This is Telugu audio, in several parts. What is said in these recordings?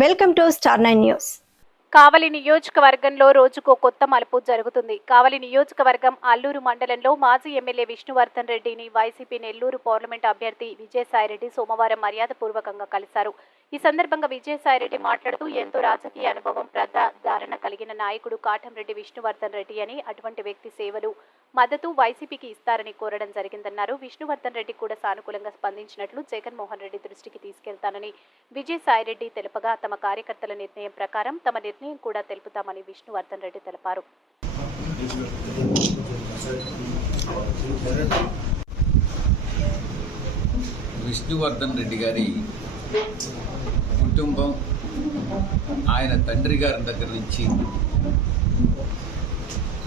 Welcome to star 9 news. Kavali నియోజకవర్గంలో రోజుకో కొత్త మలుపు జరుగుతుంది. కావలి నియోజకవర్గం అల్లూరు మండలంలో మాజీ ఎమ్మెల్యే విష్ణువర్ధన్ రెడ్డిని వైసీపీ నెల్లూరు పార్లమెంట్ అభ్యర్థి విజయసాయిరెడ్డి సోమవారం మర్యాదపూర్వకంగా కలిశారు. ఈ సందర్భంగా విజయసాయిరెడ్డి మాట్లాడుతూ ఎంతో రాజకీయ అనుభవం, ప్రజాదరణ కలిగిన నాయకుడు కాటంరెడ్డి విష్ణువర్ధన్ రెడ్డి అని, అటువంటి వ్యక్తి సేవలు, మద్దతు వైసీపీకి ఇస్తారని కోరడం జరిగిందన్నారు. విష్ణువర్ధన్ రెడ్డి కూడా సానుకూలంగా స్పందించినట్లు జగన్మోహన్ రెడ్డి దృష్టికి తీసుకెళ్తానని విజయసాయిరెడ్డి తెలుపగా, తమ కార్యకర్తల నిర్ణయం ప్రకారం తమ నిర్ణయం కూడా తెలుపుతామని విష్ణువర్ధన్ రెడ్డి తెలిపారు. విష్ణువర్ధన్ రెడ్డి గారి కుటుంబం ఆయన తండ్రి గారి దగ్గర నుంచి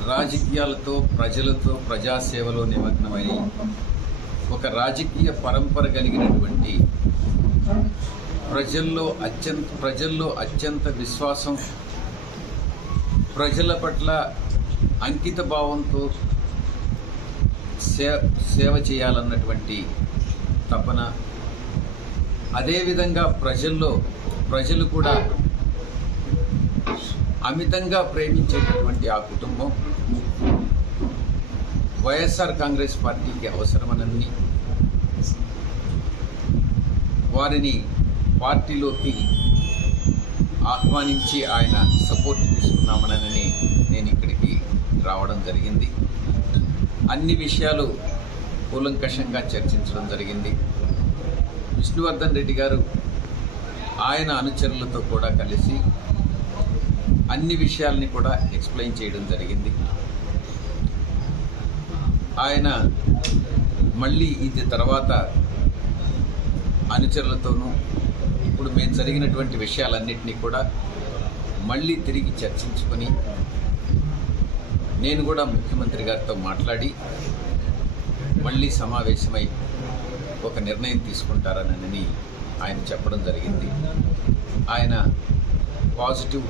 రాజకీయాలతో, ప్రజలతో, ప్రజాసేవలో నిమగ్నమై ఒక రాజకీయ పరంపర కలిగినటువంటి, ప్రజల్లో అత్యంత విశ్వాసం, ప్రజల పట్ల అంకిత భావంతో సేవ చేయాలన్నటువంటి తపన, అదేవిధంగా ప్రజలు కూడా అమితంగా ప్రేమించేటటువంటి ఆ కుటుంబం వైఎస్ఆర్ కాంగ్రెస్ పార్టీకి అవసరమనని, వారిని పార్టీలోకి ఆహ్వానించి ఆయన సపోర్ట్ తీసుకున్నామనని నేను ఇక్కడికి రావడం జరిగింది. అన్ని విషయాలు కూలంకషంగా చర్చించడం జరిగింది. విష్ణువర్ధన్ రెడ్డి గారు ఆయన అనుచరులతో కూడా కలిసి అన్ని విషయాల్ని కూడా ఎక్స్ప్లెయిన్ చేయడం జరిగింది. ఆయన మళ్ళీ ఇది తర్వాత అనుచరులతోనూ ఇప్పుడు మేము జరిగినటువంటి విషయాలన్నింటినీ కూడా మళ్ళీ తిరిగి చర్చించుకొని, నేను కూడా ముఖ్యమంత్రి గారితో మాట్లాడి మళ్ళీ సమావేశమై ఒక నిర్ణయం తీసుకుంటారనని ఆయన చెప్పడం జరిగింది. ఆయన పాజిటివ్